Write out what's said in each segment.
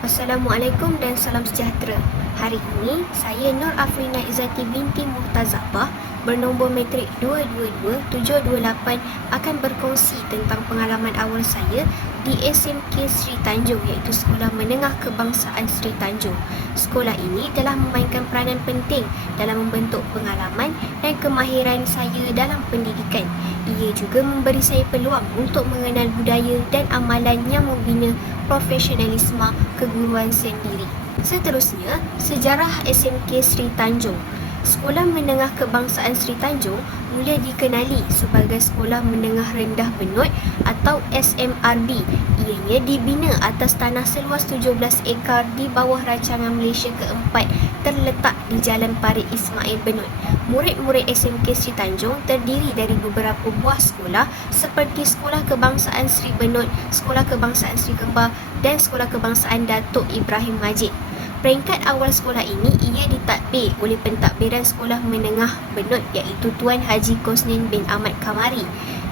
Assalamualaikum dan salam sejahtera. Hari ini, saya Nur Afrina Izzati binti Muhtazabah bernombor matrik 222728 akan berkongsi tentang pengalaman awal saya di SMK Sri Tanjung, iaitu Sekolah Menengah Kebangsaan Sri Tanjung. Sekolah ini telah memainkan peranan penting dalam membentuk pengalaman dan kemahiran saya dalam pendidikan. Ia juga memberi saya peluang untuk mengenal budaya dan amalan yang membina profesionalisme keguruan sendiri. Seterusnya, sejarah SMK Sri Tanjung. Sekolah Menengah Kebangsaan Sri Tanjung mula dikenali sebagai Sekolah Menengah Rendah Benut atau SMRB. Ianya dibina atas tanah seluas 17 ekar di bawah rancangan Malaysia keempat, terletak di Jalan Parit Ismail Benut. Murid-murid SMK Sri Tanjung terdiri dari beberapa buah sekolah seperti Sekolah Kebangsaan Sri Benut, Sekolah Kebangsaan Sri Kembar dan Sekolah Kebangsaan Datuk Ibrahim Majid. Peringkat awal sekolah ini ia ditadbir oleh pentadbiran Sekolah Menengah Benut iaitu Tuan Haji Kosnin bin Ahmad Kamari.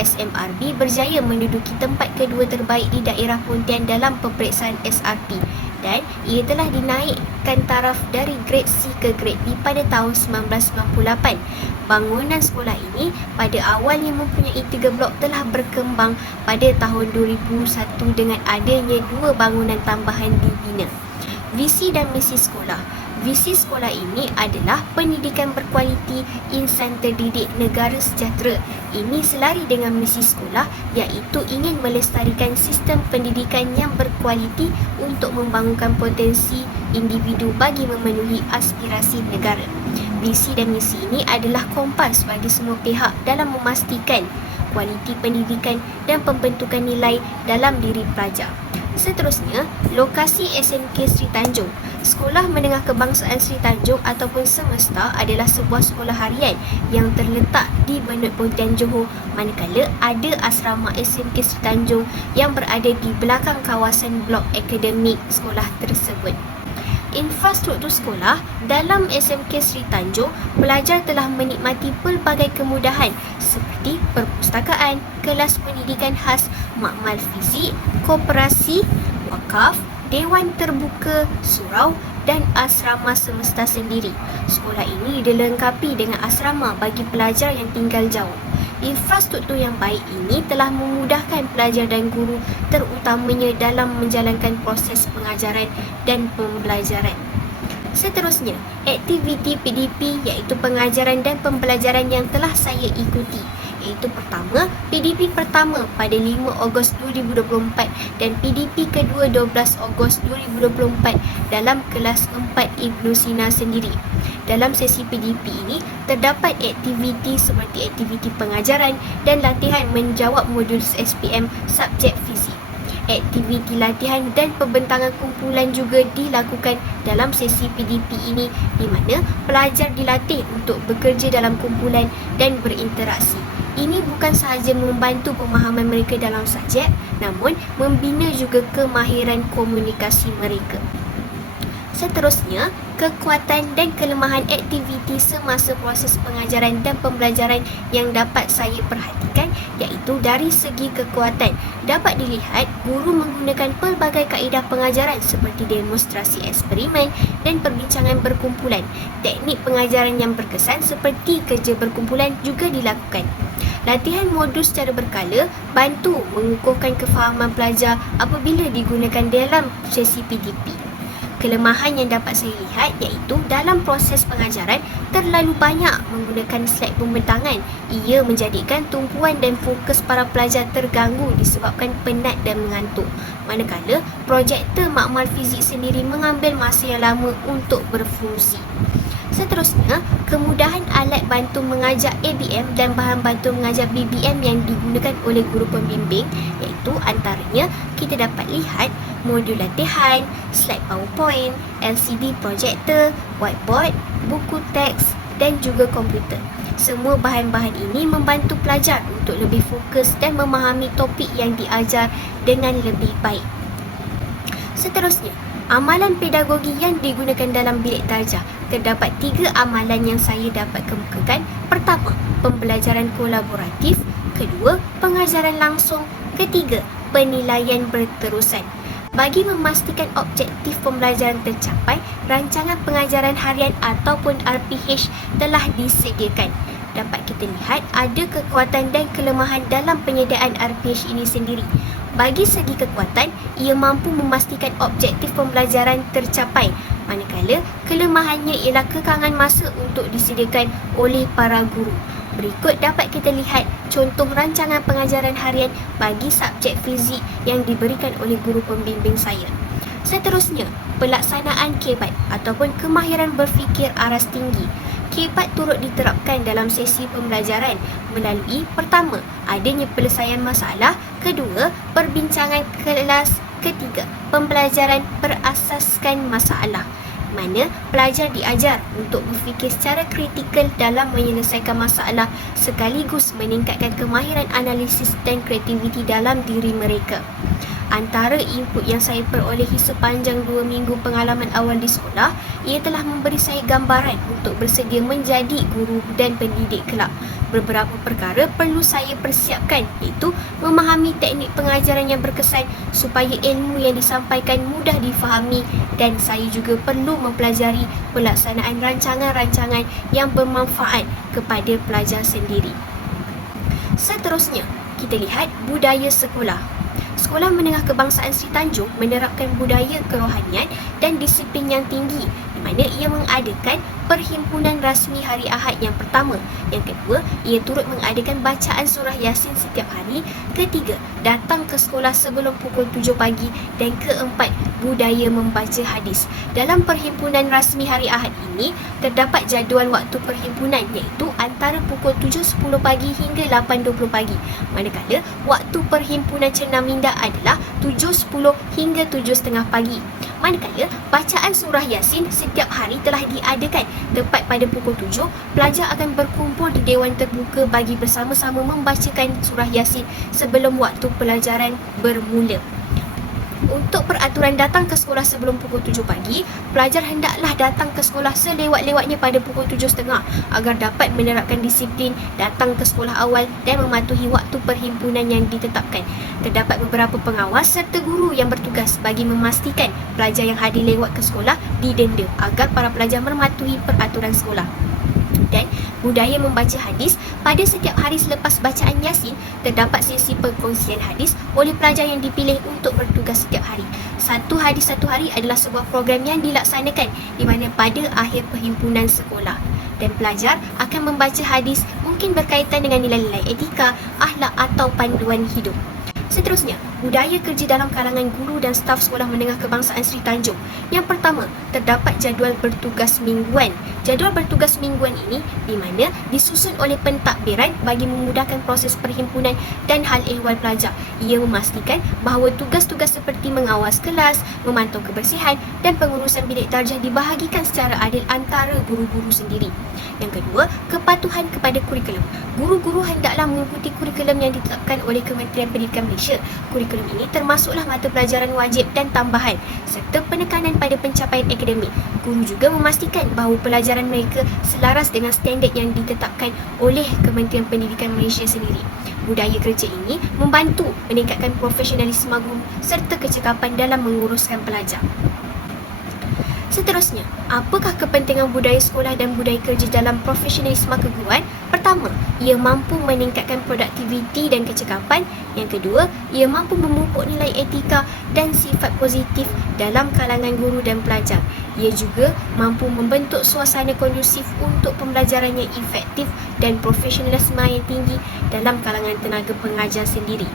SMRB berjaya menduduki tempat kedua terbaik di daerah Pontian dalam peperiksaan SRP dan ia telah dinaikkan taraf dari grade C ke grade B pada tahun 1998. Bangunan sekolah ini pada awalnya mempunyai 3 blok telah berkembang pada tahun 2001 dengan adanya 2 bangunan tambahan dibina. Visi dan misi sekolah. Visi sekolah ini adalah pendidikan berkualiti, insan terdidik, negara sejahtera. Ini selari dengan misi sekolah iaitu ingin melestarikan sistem pendidikan yang berkualiti untuk membangunkan potensi individu bagi memenuhi aspirasi negara. Visi dan misi ini adalah kompas bagi semua pihak dalam memastikan kualiti pendidikan dan pembentukan nilai dalam diri pelajar. Seterusnya, lokasi SMK Sri Tanjung. Sekolah Menengah Kebangsaan Sri Tanjung ataupun Semesta adalah sebuah sekolah harian yang terletak di Benut Pontian, Johor, manakala ada asrama SMK Sri Tanjung yang berada di belakang kawasan blok akademik sekolah tersebut. Infrastruktur sekolah. Dalam SMK Sri Tanjung, pelajar telah menikmati pelbagai kemudahan seperti perpustakaan, kelas pendidikan khas, makmal fizik, koperasi, wakaf, dewan terbuka, surau dan asrama semesta sendiri. Sekolah ini dilengkapi dengan asrama bagi pelajar yang tinggal jauh. Infrastruktur yang baik ini telah memudahkan pelajar dan guru terutamanya dalam menjalankan proses pengajaran dan pembelajaran. Seterusnya, aktiviti PDP iaitu pengajaran dan pembelajaran yang telah saya ikuti. Iaitu pertama, PDP pertama pada 5 Ogos 2024 dan PDP kedua 12 Ogos 2024 dalam kelas 4 Ibnu Sina sendiri. Dalam sesi PDP ini, terdapat aktiviti seperti aktiviti pengajaran dan latihan menjawab modul SPM subjek fizik. Aktiviti latihan dan pembentangan kumpulan juga dilakukan dalam sesi PDP ini di mana pelajar dilatih untuk bekerja dalam kumpulan dan berinteraksi. Ini bukan sahaja membantu pemahaman mereka dalam subjek, namun membina juga kemahiran komunikasi mereka. Seterusnya, kekuatan dan kelemahan aktiviti semasa proses pengajaran dan pembelajaran yang dapat saya perhatikan iaitu dari segi kekuatan. Dapat dilihat, guru menggunakan pelbagai kaedah pengajaran seperti demonstrasi eksperimen dan perbincangan berkumpulan. Teknik pengajaran yang berkesan seperti kerja berkumpulan juga dilakukan. Latihan modul secara berkala bantu mengukuhkan kefahaman pelajar apabila digunakan dalam sesi PDP. Kelemahan yang dapat saya lihat iaitu dalam proses pengajaran terlalu banyak menggunakan slide pembentangan. Ia menjadikan tumpuan dan fokus para pelajar terganggu disebabkan penat dan mengantuk. Manakala projektor makmal fizik sendiri mengambil masa yang lama untuk berfungsi. Seterusnya, kemudahan alat bantu mengajar ABM dan bahan bantu mengajar BBM yang digunakan oleh guru pembimbing iaitu antaranya kita dapat lihat modul latihan, slide PowerPoint, LCD projector, whiteboard, buku teks dan juga komputer. Semua bahan-bahan ini membantu pelajar untuk lebih fokus dan memahami topik yang diajar dengan lebih baik. Seterusnya, amalan pedagogi yang digunakan dalam bilik darjah. Terdapat 3 amalan yang saya dapat kemukakan. Pertama, pembelajaran kolaboratif. Kedua, pengajaran langsung. Ketiga, penilaian berterusan. Bagi memastikan objektif pembelajaran tercapai, rancangan pengajaran harian ataupun RPH telah disediakan. Dapat kita lihat ada kekuatan dan kelemahan dalam penyediaan RPH ini sendiri. Bagi segi kekuatan, ia mampu memastikan objektif pembelajaran tercapai, manakala kelemahannya ialah kekangan masa untuk disediakan oleh para guru. Berikut dapat kita lihat contoh rancangan pengajaran harian bagi subjek fizik yang diberikan oleh guru pembimbing saya. Seterusnya, pelaksanaan KBAT ataupun kemahiran berfikir aras tinggi. KBAT turut diterapkan dalam sesi pembelajaran melalui pertama, adanya penyelesaian masalah, kedua, perbincangan kelas, ketiga, pembelajaran berasaskan masalah, mana pelajar diajar untuk berfikir secara kritikal dalam menyelesaikan masalah sekaligus meningkatkan kemahiran analisis dan kreativiti dalam diri mereka. Antara input yang saya perolehi sepanjang 2 minggu pengalaman awal di sekolah, ia telah memberi saya gambaran untuk bersedia menjadi guru dan pendidik kelak. Beberapa perkara perlu saya persiapkan, iaitu memahami teknik pengajaran yang berkesan supaya ilmu yang disampaikan mudah difahami, dan saya juga perlu mempelajari pelaksanaan rancangan-rancangan yang bermanfaat kepada pelajar sendiri. Seterusnya, kita lihat budaya sekolah. Sekolah Menengah Kebangsaan Sri Tanjung menerapkan budaya kerohanian dan disiplin yang tinggi, di mana ia mengadakan perhimpunan rasmi hari Ahad yang pertama. Yang kedua, ia turut mengadakan bacaan surah Yasin setiap hari. Ketiga, datang ke sekolah sebelum pukul 7 pagi. Dan keempat, budaya membaca hadis. Dalam perhimpunan rasmi hari Ahad ini, terdapat jadual waktu perhimpunan, iaitu antara pukul 7.10 pagi hingga 8.20 pagi. Manakala, waktu perhimpunan Cerna Minda adalah 7.10 hingga 7.30 pagi. Manakala, bacaan surah Yasin setiap hari telah diadakan. Tepat pada pukul 7, pelajar akan berkumpul di Dewan Terbuka bagi bersama-sama membacakan surah Yasin sebelum waktu pelajaran bermula. Untuk peraturan datang ke sekolah sebelum pukul 7 pagi, pelajar hendaklah datang ke sekolah selewat-lewatnya pada pukul 7.30 agar dapat menerapkan disiplin datang ke sekolah awal dan mematuhi waktu perhimpunan yang ditetapkan. Terdapat beberapa pengawas serta guru yang bertugas bagi memastikan pelajar yang hadir lewat ke sekolah didenda agar para pelajar mematuhi peraturan sekolah. Dan budaya membaca hadis, pada setiap hari selepas bacaan Yasin, terdapat sesi perkongsian hadis oleh pelajar yang dipilih untuk bertugas setiap hari. Satu hadis satu hari adalah sebuah program yang dilaksanakan di mana pada akhir perhimpunan sekolah. Dan pelajar akan membaca hadis mungkin berkaitan dengan nilai-nilai etika, akhlak atau panduan hidup. Seterusnya, budaya kerja dalam kalangan guru dan staf Sekolah Menengah Kebangsaan Sri Tanjung. Yang pertama, terdapat jadual bertugas mingguan. Jadual bertugas mingguan ini di mana disusun oleh pentadbiran bagi memudahkan proses perhimpunan dan hal ehwal pelajar. Ia memastikan bahawa tugas-tugas seperti mengawas kelas, memantau kebersihan dan pengurusan bilik darjah dibahagikan secara adil antara guru-guru sendiri. Yang kedua, kepatuhan kepada kurikulum. Guru-guru hendaklah mengikuti kurikulum yang ditetapkan oleh Kementerian Pendidikan Malaysia. Kurikulum ini termasuklah mata pelajaran wajib dan tambahan serta penekanan pada pencapaian akademik. Guru juga memastikan bahawa pelajaran mereka selaras dengan standard yang ditetapkan oleh Kementerian Pendidikan Malaysia sendiri. Budaya kerja ini membantu meningkatkan profesionalisme guru serta kecekapan dalam menguruskan pelajar. Seterusnya, apakah kepentingan budaya sekolah dan budaya kerja dalam profesionalisme keguruan? Pertama, ia mampu meningkatkan produktiviti dan kecekapan. Yang kedua, ia mampu memupuk nilai etika dan sifat positif dalam kalangan guru dan pelajar. Ia juga mampu membentuk suasana kondusif untuk pembelajaran yang efektif dan profesionalisme yang tinggi dalam kalangan tenaga pengajar sendiri.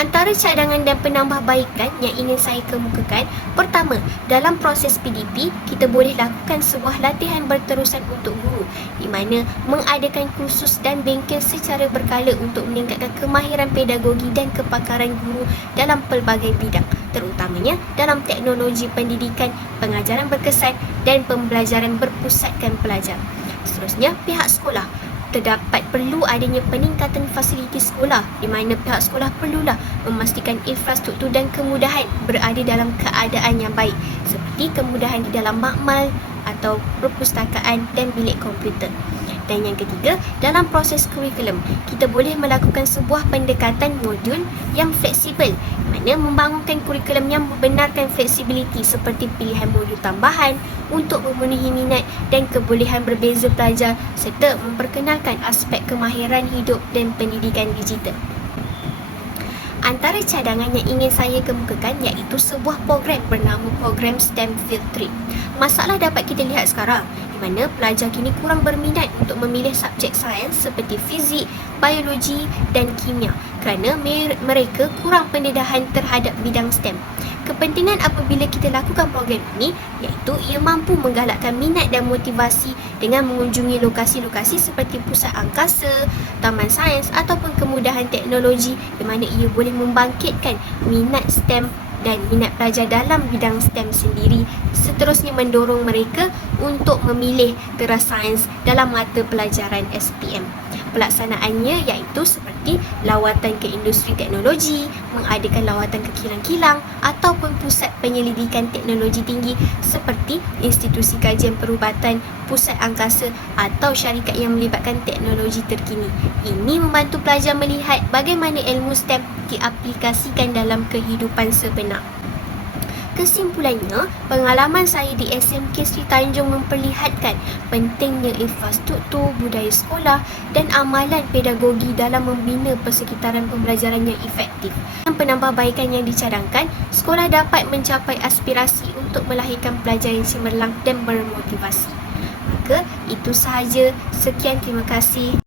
Antara cadangan dan penambahbaikan yang ingin saya kemukakan, pertama, dalam proses PDP, kita boleh lakukan sebuah latihan berterusan untuk guru di mana mengadakan kursus dan bengkel secara berkala untuk meningkatkan kemahiran pedagogi dan kepakaran guru dalam pelbagai bidang, terutamanya dalam teknologi pendidikan, pengajaran berkesan dan pembelajaran berpusatkan pelajar. Seterusnya, pihak sekolah. Terdapat perlu adanya peningkatan fasiliti sekolah di mana pihak sekolah perlulah memastikan infrastruktur dan kemudahan berada dalam keadaan yang baik seperti kemudahan di dalam makmal atau perpustakaan dan bilik komputer. Dan yang ketiga, dalam proses kurikulum, kita boleh melakukan sebuah pendekatan modul yang fleksibel, mana membangunkan kurikulum yang membenarkan fleksibiliti seperti pilihan modul tambahan untuk memenuhi minat dan kebolehan berbeza pelajar serta memperkenalkan aspek kemahiran hidup dan pendidikan digital. Antara cadangan yang ingin saya kemukakan iaitu sebuah program bernama program STEM Field Trip. Masalah dapat kita lihat sekarang di mana pelajar kini kurang berminat untuk memilih subjek sains seperti fizik, biologi dan kimia kerana mereka kurang pendedahan terhadap bidang STEM. Kepentingan apabila kita lakukan program ini iaitu ia mampu menggalakkan minat dan motivasi dengan mengunjungi lokasi-lokasi seperti pusat angkasa, taman sains ataupun kemudahan teknologi di mana ia boleh membangkitkan minat STEM dan minat pelajar dalam bidang STEM sendiri, seterusnya mendorong mereka untuk memilih teras sains dalam mata pelajaran SPM. Pelaksanaannya iaitu seperti lawatan ke industri teknologi, mengadakan lawatan ke kilang-kilang ataupun pusat penyelidikan teknologi tinggi seperti institusi kajian perubatan, pusat angkasa atau syarikat yang melibatkan teknologi terkini. Ini membantu pelajar melihat bagaimana ilmu STEM diaplikasikan dalam kehidupan sebenar. Kesimpulannya, pengalaman saya di SMK Sri Tanjung memperlihatkan pentingnya infrastruktur, budaya sekolah dan amalan pedagogi dalam membina persekitaran pembelajaran yang efektif. Dengan penambahbaikan yang dicadangkan, sekolah dapat mencapai aspirasi untuk melahirkan pelajar yang cemerlang dan bermotivasi. Maka, itu sahaja. Sekian, terima kasih.